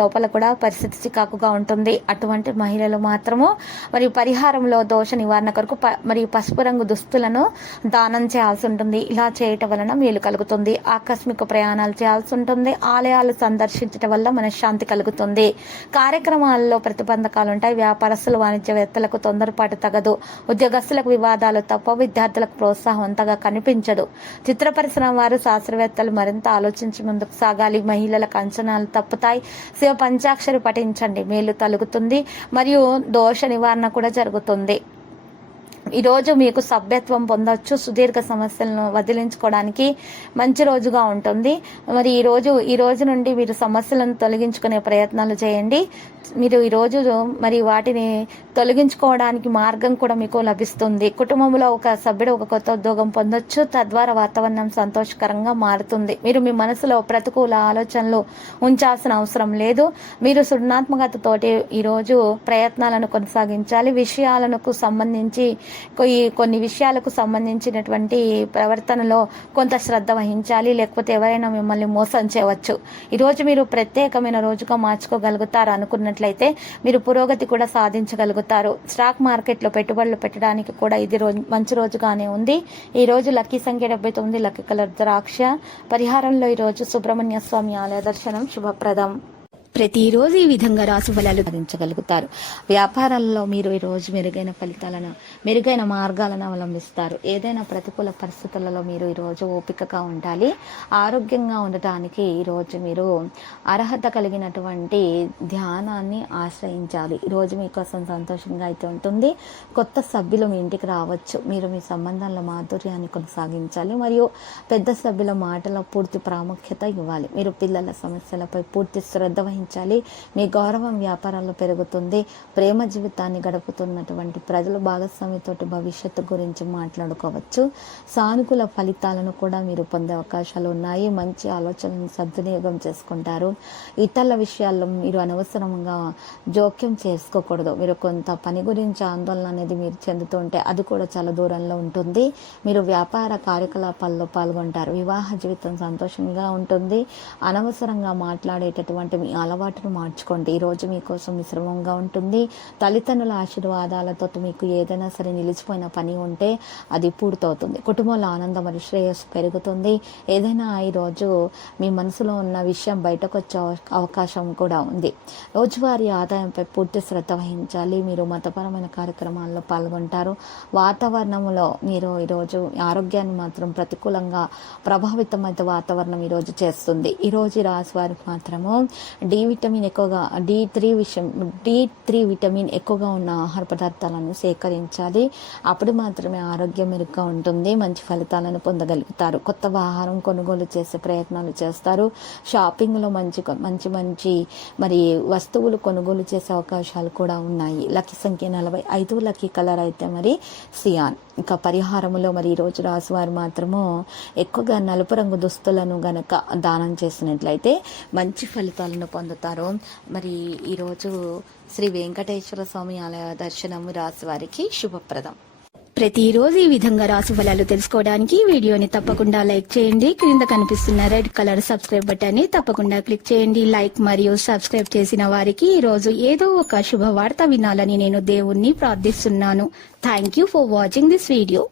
లోపల కూడా పరిస్థితి చికాకుగా ఉంటుంది. అటువంటి మహిళలు మాత్రము మరియు పరిహారంలో దోష నివారణ కొరకు మరియు పసుపు రంగు దుస్తులను దానం చేయాల్సి ఉంటుంది. ఇలా చేయటం వలన మేలు కలుగుతుంది. ఆకస్మిక ప్రయాణాలు చేయాల్సి ఉంటుంది. ఆలయాలు సందర్శించడం వల్ల మనశ్శాంతి కలుగుతుంది. కార్యక్రమాల్లో ప్రతిబంధకాలు ఉంటాయి. వ్యాపారస్తులు వాణిజ్యవేత్తలకు తొందరపాటు తగదు. ఉద్యోగస్తులకు వివాదాలు తప్ప, విద్యార్థులకు ప్రోత్సాహం అంతగా కనిపించదు. చిత్ర పరిశ్రమ వారు, శాస్త్రవేత్తలు మరింత ఆలోచించి ముందుకు సాగాలి. మహిళలకు అంచనాలు తప్పుతాయి. శివ పంచాక్షరి పఠించండి, మేలు కలుగుతుంది మరియు దోష నివారణ కూడా జరుగుతుంది. ఈరోజు మీకు సభ్యత్వం పొందవచ్చు. సుదీర్ఘ సమస్యలను వదిలించుకోవడానికి మంచి రోజుగా ఉంటుంది. మరి ఈ రోజు నుండి మీరు సమస్యలను తొలగించుకునే ప్రయత్నాలు చేయండి. మీరు ఈరోజు మరి వాటిని తొలగించుకోవడానికి మార్గం కూడా మీకు లభిస్తుంది. కుటుంబంలో ఒక సభ్యుడు ఒక కొత్త ఉద్యోగం పొందొచ్చు. తద్వారా వాతావరణం సంతోషకరంగా మారుతుంది. మీరు మీ మనసులో ప్రతికూల ఆలోచనలు ఉంచాల్సిన అవసరం లేదు. మీరు సృజనాత్మకతతోటి ఈరోజు ప్రయత్నాలను కొనసాగించాలి. కొన్ని విషయాలకు సంబంధించినటువంటి ప్రవర్తనలో కొంత శ్రద్ధ వహించాలి. లేకపోతే ఎవరైనా మిమ్మల్ని మోసం చేయవచ్చు. ఈరోజు మీరు ప్రత్యేకమైన రోజుగా మార్చుకోగలుగుతారు. అనుకున్నట్లయితే మీరు పురోగతి కూడా సాధించగలుగుతారు. స్టాక్ మార్కెట్లో పెట్టుబడులు పెట్టడానికి కూడా ఇది మంచి రోజుగానే ఉంది. ఈ రోజు లక్కీ సంఖ్య 79, లక్కీ కలర్ ద్రాక్ష. పరిహారంలో ఈరోజు సుబ్రహ్మణ్య స్వామి ఆలయ దర్శనం శుభప్రదం. ప్రతిరోజు ఈ విధంగా రాసు ఫలాలు సాధించగలుగుతారు. వ్యాపారాలలో మీరు ఈరోజు మెరుగైన ఫలితాలను, మెరుగైన మార్గాలను అవలంబిస్తారు. ఏదైనా ప్రతికూల పరిస్థితులలో మీరు ఈరోజు ఓపికగా ఉండాలి. ఆరోగ్యంగా ఉండటానికి ఈరోజు మీరు అర్హత కలిగినటువంటి ధ్యానాన్ని ఆశ్రయించాలి. ఈరోజు మీకోసం సంతోషంగా అయితే ఉంటుంది. కొత్త సభ్యులు మీ ఇంటికి రావచ్చు. మీరు మీ సంబంధాల మాధుర్యాన్ని కొనసాగించాలి మరియు పెద్ద సభ్యుల మాటలో పూర్తి ప్రాముఖ్యత ఇవ్వాలి. మీరు పిల్లల సమస్యలపై పూర్తి శ్రద్ధ వహించాలి. మీ గౌరవం వ్యాపారాల్లో పెరుగుతుంది. ప్రేమ జీవితాన్ని గడుపుతున్నటువంటి ప్రజలు భాగస్వామితోటి భవిష్యత్తు గురించి మాట్లాడుకోవచ్చు. సానుకూల ఫలితాలను కూడా మీరు పొందే అవకాశాలు ఉన్నాయి. మంచి ఆలోచనలను సద్వినియోగం చేసుకుంటారు. ఇతరుల విషయాల్లో మీరు అనవసరంగా జోక్యం చేసుకోకూడదు. మీరు కొంత పని గురించి ఆందోళన అనేది మీరు చెందుతుంటే అది కూడా చాలా దూరంలో ఉంటుంది. మీరు వ్యాపార కార్యకలాపాల్లో పాల్గొంటారు. వివాహ జీవితం సంతోషంగా ఉంటుంది. అనవసరంగా మాట్లాడేటటువంటి మీ అలవాటును మార్చుకోండి. ఈరోజు మీకోసం మిశ్రమంగా ఉంటుంది. తల్లిదండ్రుల ఆశీర్వాదాలతో మీకు ఏదైనా సరే నిలిచిపోయిన పని ఉంటే అది పూర్తవుతుంది. కుటుంబంలో ఆనందం మరియు శ్రేయస్సు పెరుగుతుంది. ఏదైనా ఈరోజు మీ మనసులో ఉన్న విషయం బయటకు వచ్చే అవకాశం కూడా ఉంది. రోజువారీ ఆదాయంపై పూర్తి శ్రద్ధ వహించాలి. మీరు మతపరమైన కార్యక్రమాల్లో పాల్గొంటారు. వాతావరణంలో మీరు ఈరోజు ఆరోగ్యాన్ని మాత్రం ప్రతికూలంగా ప్రభావితమైన వాతావరణం ఈరోజు చేస్తుంది. ఈరోజు రాశి వారికి మాత్రము D3 విటమిన్ ఎక్కువగా ఉన్న ఆహార పదార్థాలను సేకరించాలి. అప్పుడు మాత్రమే ఆరోగ్యం మెరుగ్గా ఉంటుంది. మంచి ఫలితాలను పొందగలుగుతారు. కొత్త ఆహారం కొనుగోలు చేసే ప్రయత్నాలు చేస్తారు. షాపింగ్లో మంచి మరి వస్తువులు కొనుగోలు చేసే అవకాశాలు కూడా ఉన్నాయి. లక్కీ సంఖ్య 45, లక్కీ కలర్ అయితే మరి సియాన్. ఇంకా పరిహారములో మరి ఈరోజు రాశివారు మాత్రము ఎక్కువగా నలుపు రంగు దుస్తులను గనక దానం చేసినట్లయితే మంచి ఫలితాలను పొందుతారు. మరి ఈరోజు శ్రీ వెంకటేశ్వర స్వామి ఆలయ దర్శనము రాశి వారికి శుభప్రదం. ప్రతిరోజు ఈ విధంగా రాసు ఫలాలు తెలుసుకోవడానికి వీడియోని తప్పకుండా లైక్ చేయండి. క్రింద కనిపిస్తున్న రెడ్ కలర్ సబ్స్క్రైబ్ బటన్ ని తప్పకుండా క్లిక్ చేయండి. లైక్ మరియు సబ్స్క్రైబ్ చేసిన వారికి ఈ రోజు ఏదో ఒక శుభవార్త వినాలని నేను దేవుణ్ణి ప్రార్థిస్తున్నాను. Thank you for watching this video.